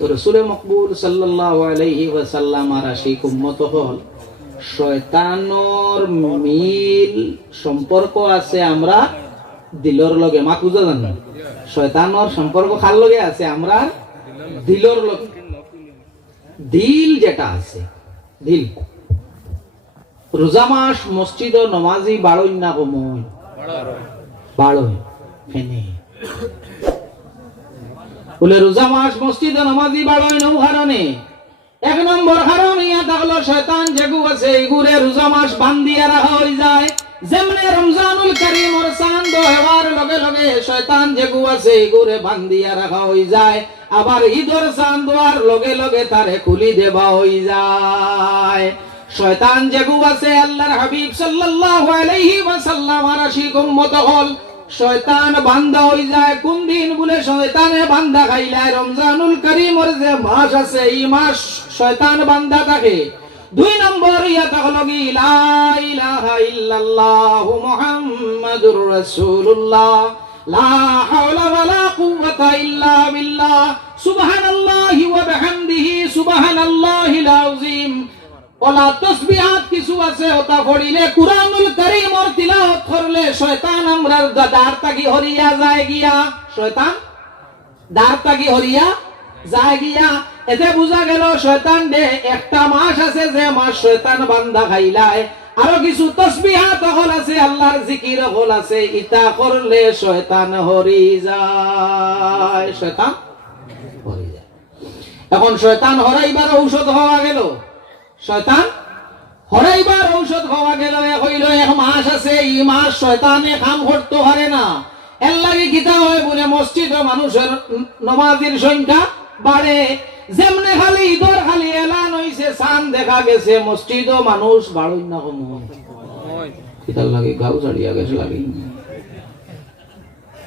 রসুল মকবুল আর উম্মত হল, শয়তানর মিল সম্পর্ক আছে আমরা দিলর লগে। মা বুঝা জানো? শয়তানর সম্পর্ক লগে আছে? আমরা দিলর লগে। দিল যেটা আছে, দিল। রোজা মাস, মসজিদ, নমাজি বাড়ই না কমই বাড়ই ফেনে। বলে, রোজা মাস মসজিদ নমাজি বাড়ই নৌ কারণে এক নম্বর কারণ ইয়া থাকল শয়তান যেগু আছে ইগুরে রোজা মাস বান্ধিয়া রাখা হয়ে যায়। যেমনে রমজানুল করিমর চান্দ হেওয়ার লগে লগে শয়তান যেগু আছে ইগুরে বান্ধিয়া রাখা হয়ে যায়। আবার ঈদর চান্দ আর লগে লগে তারে খুলি দেবা হয়ে যায়। শয়তান যেগু আছে, আল্লাহর হাবিব সাল্লাল্লাহু আলাইহি ওয়াসাল্লাম আর আশিক উম্মত হল। শয়তান বান্দা হই যায়, কোন দিন বলে শয়তানে বান্দা খাইলায় রমজানুল করিমর যে মাস আছে, এই মাস শয়তান বান্দা থাকে। দুই নম্বর ইয়া তাহলো কি লা ইলাহা ইল্লাল্লাহু মুহাম্মাদুর রাসূলুল্লাহ। লা হাওলা ওয়ালা কুওয়াতা ইল্লা বিল্লাহ। সুবহানাল্লাহি ওয়া বিহামদিহি, সুবহানাল্লাহিল আযীম। কিছু আছে একটা মাস আছে যে মাস খাইলায়। আরও কিছু তসবিহাত হল আছে, আল্লাহর জিকির হল আছে ইতা করলে শয়তান হরি যায়। শয়তান? এখন শয়তান হরাইবার ঔষধ হওয়া গেল। শয়তান হরাইবার ঔষধ হওয়া গেল হইল এক মাস আছে, এই মাস শয়তানে কাম করতে পারে না। এর লাগে গীতা হয় বলে মসজিদ মানুষের নমাজের সংখ্যা বাড়ে। যেমনে খালি ঈদর খালি এলান হইছে, সান দেখা গেছে, মসজিদ মানুষ বাড়ই না কম কিতার লাগে গাউ ছাড়িয়া গেছে লাগে।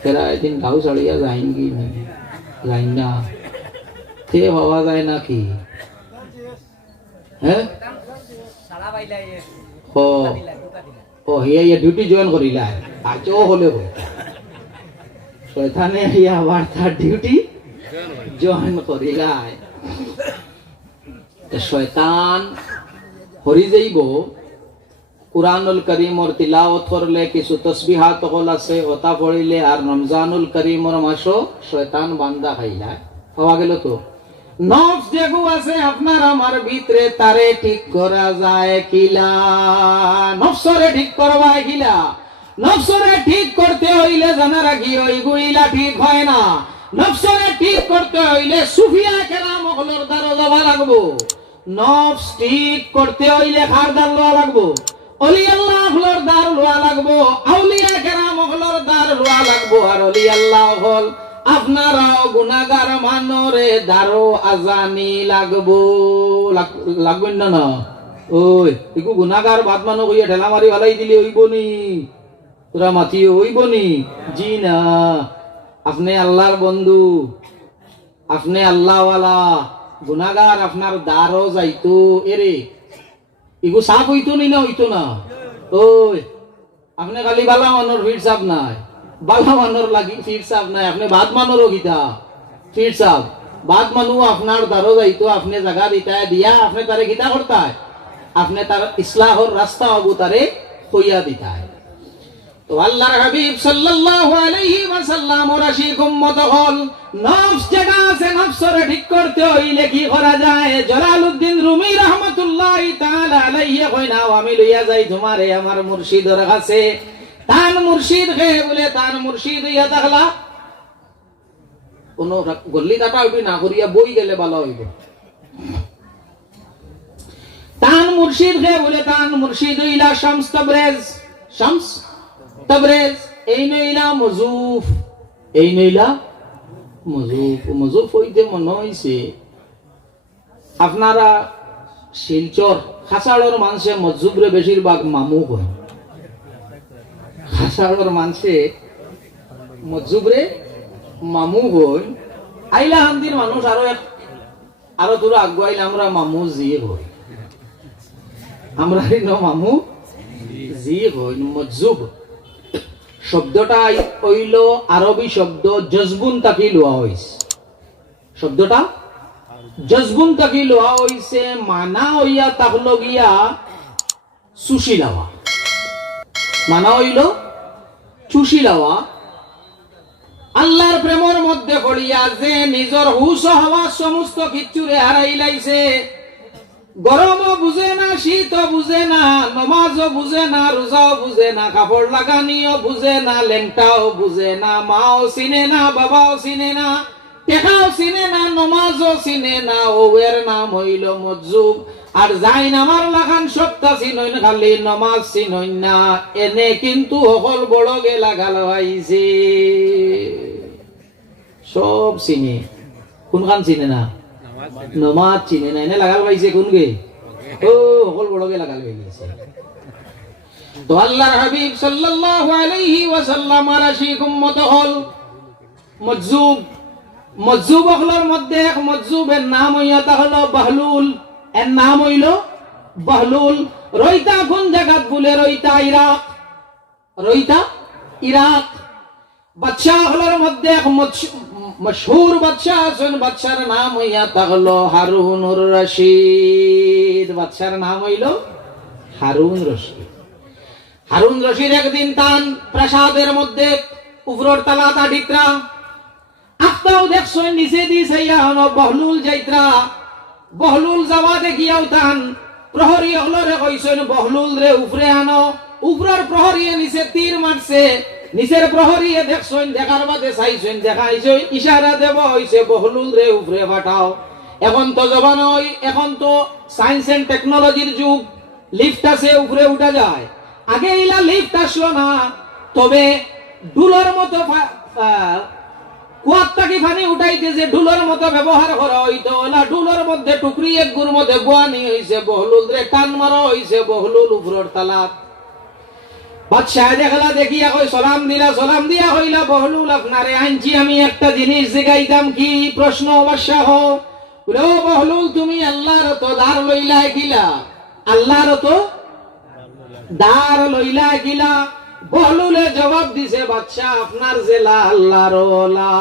তেরা এদিন গাউ ছাড়িয়া যাইন কি? যাইন না তে হওয়া যায় নাকি? হ্যাঁ? ও ও হিয়া ইয়া ইয়া তার ডিউটি জয়েন করিলা শয়তান হরি যাইব। কুরআনুল করিমর তিলাওয়াত করলে কিছু তসবিহাত হল আছে ওটা পড়িলে আর রমজানুল করিমর মাসও শয়তান বান্দা খাইলা পাওয়া গেল তো? নফস যেগু আছে, আপনার আমার ভিতরে, তারে ঠিক করা যায় কিলা? নফসরে ঠিক করবা কিলা? নফসরে ঠিক করতে হইলে জানা রাখি ওই গুইলা ঠিক হয় না। নফসরে ঠিক করতে হইলে সুফিয়া কেনা মহলর দ্বারা যাবা লাগবো। নফস ঠিক করতে হইলে খার দার লওয়া লাগবো। অলি আল্লাহ হলর দ্বার লওয়া লাগবো। আউলিয়া কেনা মহলর দ্বার লওয়া লাগবো। আর অলি আল্লাহ হল আপনারাও গুনাগার মানরে দারো আজানি লাগবো। লাগ- লাগবেন না না? ওই, একু গুনাগার বাদ মানো কইয়া ঠেলা মারি ভালাই দিলে হইব নি তোরা মাতি হইব নি জি না। আপনি আল্লাহর বন্ধু। আপনি আল্লাহওয়ালা গুনাগার আপনার দারও যাইতো এরে ইগু সাপ হইতো নি না, হইতো না? ওই, আপনি খালি বালা মানোর ভিড় সাপ নাই। বালা মানোর লাগি, ফির সাপ নাই, আপনি বাদ মানোরও গীতা। ফির সাপ, বাদ মানু, আপনার দ্বারো যাইতো, আপনি জায়গা দিতা দিয়া, আপনি তারে গীতা করতায় আপনি তার ইসলাহর রাস্তা হবু তারে হইয়া দিতায় তো আল্লাহর হাবিব সাল্লাল্লাহু আলাইহি ওয়াসাল্লাম ওর আশিক উম্মত হল, নফস জায়গা আছে নফসরে ঠিক করতে হইলে কি করা যায়? জালালউদ্দিন রুমি রাহমাতুল্লাহি তাআলা আলাইহি কইনা আমি লইয়া যাই তোমারে, আমার মুর্শিদের কাছে। তান মুর্শিদ হে বলে তান মুর্শিদ ইয়া দেখলা কোন গল্লি কাটা উঠি না করিয়া বই গেলে ভালো হইব। তান মুর্শিদ হে বলে তান মুর্শিদ ইলা শামস তাবরেজ। শামস তাবরেজ এই নইলা মজুফ। এই নইলা মজুফ। মজুফ হইতে মনে হইছে, আপনারা শিলচর খাসাড়র মানুষে মজুবরে বেশিরভাগ মামু হয় খাসাড়র মানুষে মজুবরে মামু হই। আইলা হান্দির মানুষ আরও এক আরও দূর আগুয়াইলে আমরা মামু জিয়ে হই। আমরা ন মামু জি হই মজুব শব্দটা হইল আরবি শব্দ জজবুন তাকি লোয়া হইস। শব্দটা? জজগুন তাকি লোয়া হইছে মানা হইয়া তাহলো গিয়া সুশি লাওয়া মানা হইল চুষি লাওয়া আল্লাহর প্রেমর মধ্যে পড়িয়া যে নিজর হুশ হওয়া সমস্ত কিচ্ছুরে হারাই লাইছে। গরমও বুঝে না, শীতও বুঝে না, নমাজও বুঝে না, রোজাও বুঝে না, কাপড় লাগানিও বুঝে না, লেংটাও বুঝে না, মাও চিনে না, বাবাও চিনে না, টেকাও চিনে না, নমাজও চিনে না, ওয়ের নাম হইল মজ্জুব আর যাই নামার লাগান সপ্তাহ চিনইন, খালি নমাজ চিনইন না। এনে কিন্তু অকল বড় গেলা গাল হইছে সব চিনে। কোনখান চিনে না? নমাজ চিনে না, এনে লাগাল পাইছে কোন গে ও, অকল বড়কে লাগাল পাইছে। তো আল্লাহর হাবিব সাল্লাল্লাহু আলাইহি ওয়াসাল্লাম আর আশিক উম্মত হল। মজজুব। মজজুব হলর মধ্যে এক মজজুবের নাম হইয়া তা হলো বাহলুল। এর নাম হইল বাহলুল, রইতা কোন জায়গাত বলে রইতা ইরাক। রইতা ইরাক। বাদশাহ হলার মধ্যে এক মশহুর বাদশাহ আছেন। বাদশার নাম হইয়া তাহলো হারুনুর রশিদ। বাদশার নাম হইল হারুন রশিদ। হারুন রশিদ একদিন তান প্রাসাদের মধ্যে উপরের তালা তা ডিকরা আফতাও দেখছ নিচে দি সাইয়া হনো, বহলুল যাইত্রা বহলুল যাওয়া দেখিয়াও তান প্রহরী হলরে কইছেন বহলুল রে উপরে আনো। উপরের প্রহরীয়ে নিচে তীর মারছে। নিচের প্রহরীয়ে দেখছেন, দেখার বাদে চাইছেন, দেখাইছে, ইশারা দেব, হইছে বহলুল রে উপরে পাঠাও। এখন তো জবান এখন তো সায়েন্স এন্ড টেকনোলজির যুগ। লিফট আছে উপরে উঠা যায়। আগে ইলা লিফট আসলো না, তবে ডুলোর মতো উঠাইতে যে ঢুলোর মতো ব্যবহার করা হইতো ওলা ঢুলোর মধ্যে টুকরি এক গুর মধ্যে গোয়ানি হইছে, বহলুল রে মারা হইছে, বহলুল উপরের বাদশাহ দেখলা দেখিয়া কই দিলা দিয়া হইলা বহলুল আপনারে। আনছি আমি একটা জিনিস জিগাইতাম কি প্রশ্ন বাদশাহ? বলে, ও বহলুল, তুমি আল্লাহর তো দার লইলা গিলা। আল্লাহর তো দার লইলা গিলা। বহলুলে জবাব দিছে বাদশাহ আপনার জেলা আল্লাহর ওলা।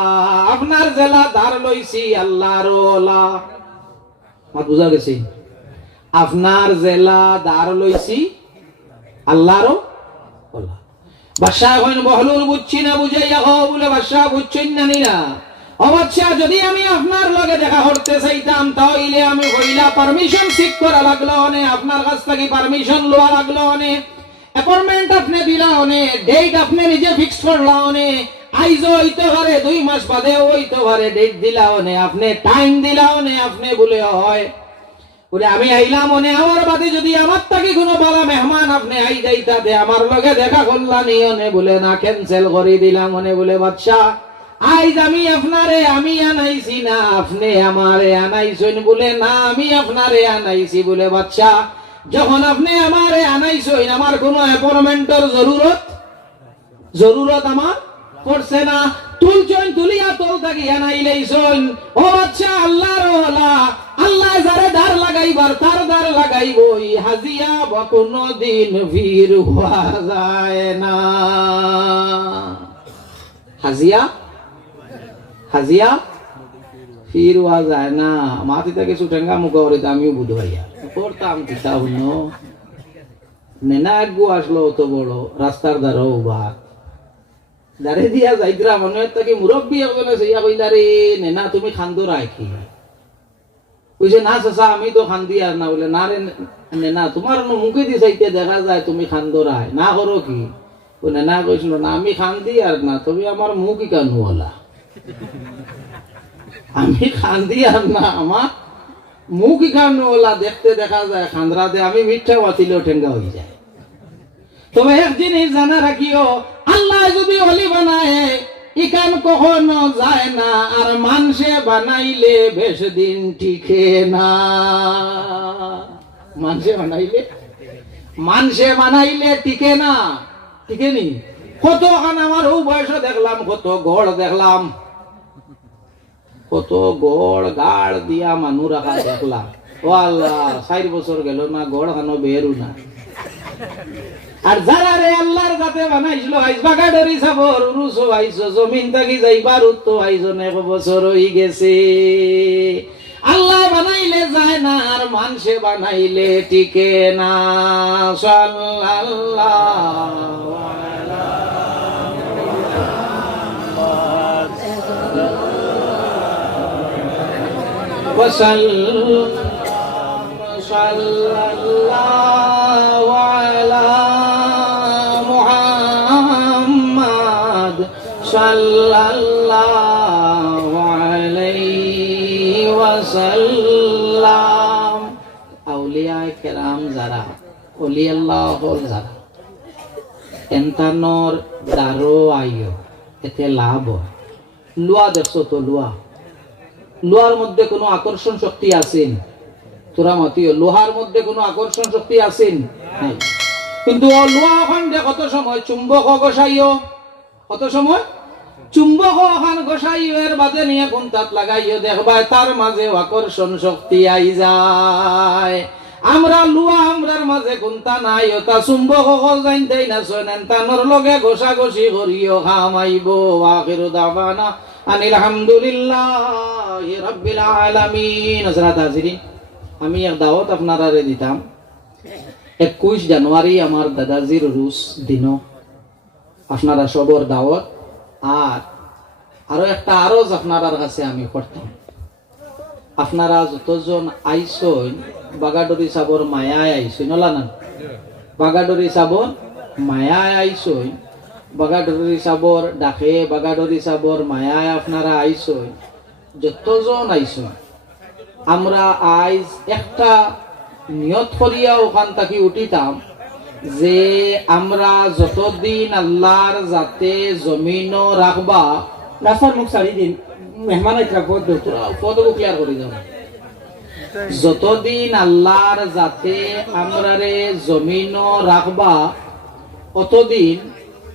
আপনার জেলা দার লইছি আল্লাহর ওলা। মাত বুঝা গেছে? আপনার জেলা দার লইছি আল্লাহর বাদশাহ বহলুল বুঝছি না বুঝাইয়া হো বলে বাদশাহ বুঝছেন না ও যদি আমি আপনার লগে দেখা করতে চাইতাম তাহলে আমি হইলা পারমিশন ঠিক করা লাগল অনে, আপনার কাছ থেকে পারমিশন লওয়া লাগল অনে। অ্যাপয়েন্টমেন্ট আপনি দিলা অনে ডেট আপনি নিজে ফিক্স করলা অনে আইজো হইতে পারে, দুই মাস বাদে হইতে পারে ডেট দিলা অনে আপনি টাইম দিলা অনে আপনি বলে হয়। বলে, আমি আইলাম মনে আমার বাদে যদি আমার তাকে কোনো বালা মেহমান আপনি আই যাইতাতে, আমার লগে দেখা করলা নিয়নে বলে, না ক্যান্সেল করে দিলাম মনে বলে বাদশাহ আইজ আমি আপনারে আমি আনাইছি না, আপনি আমারে আনাইছেন, বলে, না, আমি আপনারে আনাইছি, বলে বাদশাহ যখন আপনি আমারে আনাইছেন, আমার কোনো অ্যাপয়েন্টমেন্টের জরুরত জরুরত আমার পড়ছে না। তুলছেন, তুলিয়া তোল থাকি আনাইলেইছেন ও আচ্ছা আল্লাহর ওলা। আল্লাহ যারে দার লাগাইবার তার দার লাগাইবই। হাজিয়া বা কোনো দিন ভিড় হওয়া যায় না। হাজিয়া হাজিয়া ফির হওয়া যায় না মাতি থেকে সুটেঙ্গা মুখ করে আমিও বুধ ভাইয়া করতাম কিতা হইন নেনা এক গো আসলো অত বড় রাস্তার দ্বারা বা দাঁড়ে দিয়া যাইতরা মনে তাকে মুরব্বী একজনে সেইয়া কইলা রে নেনা তুমি খান্দো রাখি কইছে না চাচা আমি তো খান্দি আর না বলে না রে নেনা তোমার মুখে দি চাইতে দেখা যায় তুমি খান্দো রায় না করো কি নেনা কইছিল না আমি খান্দি আর না তুমি আমার মুখ কেন হলা আমি খান্দি আর না, আমার মুখ হলা দেখতে দেখা যায়, খান্দ্রাতে আমি মিথ্যা বাতিলেও ঠেঙ্গা হয়ে যায়। তবে এক জিনিস জানা রাখিও, আল্লাহ যদি অলি বানায় ইকান কখনো যায় না, আর মানুষে বানাইলে বেশ দিন টিকে না। মানুষে বানাইলে? মানুষে বানাইলে টিকে না টিকে নি কত খান আমার ও বয়স দেখলাম, কত গড় দেখলাম। কত গড় গাড় দিয়া মানুষ রাখা দেখলাম। ও আল্লাহ, চার বছর গেল না, গড় খানো বেরু না। আর যারা রে আল্লাহর যাতে বানাইছিল আইস বাগা ডরি সাবর উরুসো আইসো জমিন থাকি যাইবার উত্তো আইসো এক বছর হই গেছে। আল্লাহ মানসে বানাইলে টিকে না। সাল্লাল্লাহু। وسلم صلى الله على محمد صلى الله عليه وسلم أولياء كرام যারা অলি আল্লাহ হল যারা এন্তানোর দারো আইয় এতে লাভ হয়। লুয়া দেখছো তো লুয়া লোহার মধ্যে কোনো আকর্ষণ শক্তি আছেন তোরা মতিও লোহার মধ্যে কোনো আকর্ষণ শক্তি আছেন কিন্তু কত সময়? চুম্বক গসাইও। কত সময়? শক্তি যায়। নাই চুম্বক তানোর লগে দাবানা। আনিল হামদুলিল্লাহ। আমি দাওয়াত আপনারা দিতাম। একুশ জানুয়ারি আমার দাদাজির রুশ দিন। আপনারা সবর দাওয়াত। আর আরও একটা আরজ আপনার কাছে আমি করতাম। আপনারা যতজন আইসইন, বাগাডরি সাবর মায়ায় আইসইন নলা না? বাগাডরি সাবর মায়ায় আইসইন, বাগাডরি সাবর ডাকে বাগাডরি সাবর মায়ায় আপনারা আইসইন। যতজন আইসইন আমরা আইজ একটা নিয়ত করিয়া ওখান থাকি উঠিতাম যে আমরা যতদিন আল্লাহর যাতে জমিন রাখবা রাস্তার মুখ ছাড়ি দিন মেহমান পদবো ক্লিয়ার করে দাও যতদিন আল্লাহর যাতে আমরারে জমিন রাখবা অতদিন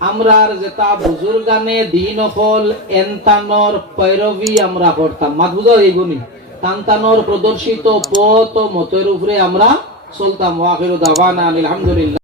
আমরার যেটা বুজুর্গানে দিন হল, এনতানোর পৈরবি আমরা করতাম মাত বুঝা এইগুনি তানতানোর প্রদর্শিত পথ ও মতের উপরে আমরা চলতাম। ওয়াকির দাওয়ানা আলহামদুলিল্লাহ